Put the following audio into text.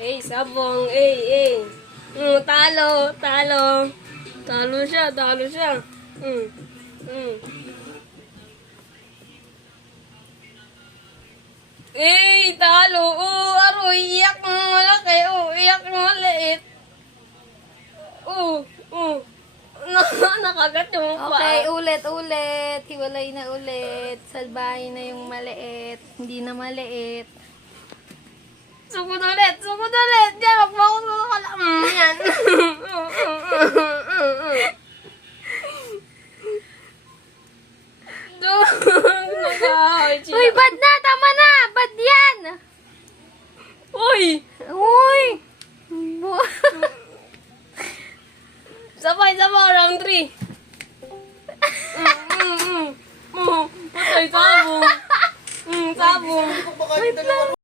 Sabong. Talo. Talo siya. Talo. Aroy, iyak ng malaki. Iyak ng maliit. Nakagat yung paa. Okay, ulit. Hiwalay na ulit. Salbahin na yung maliit. Hindi na maliit. Sugod ulit. Diyan, mag-focus ko ka lang. Yan. Nakahoy. Uy, bad na! Tama na! Bad yan! Uy!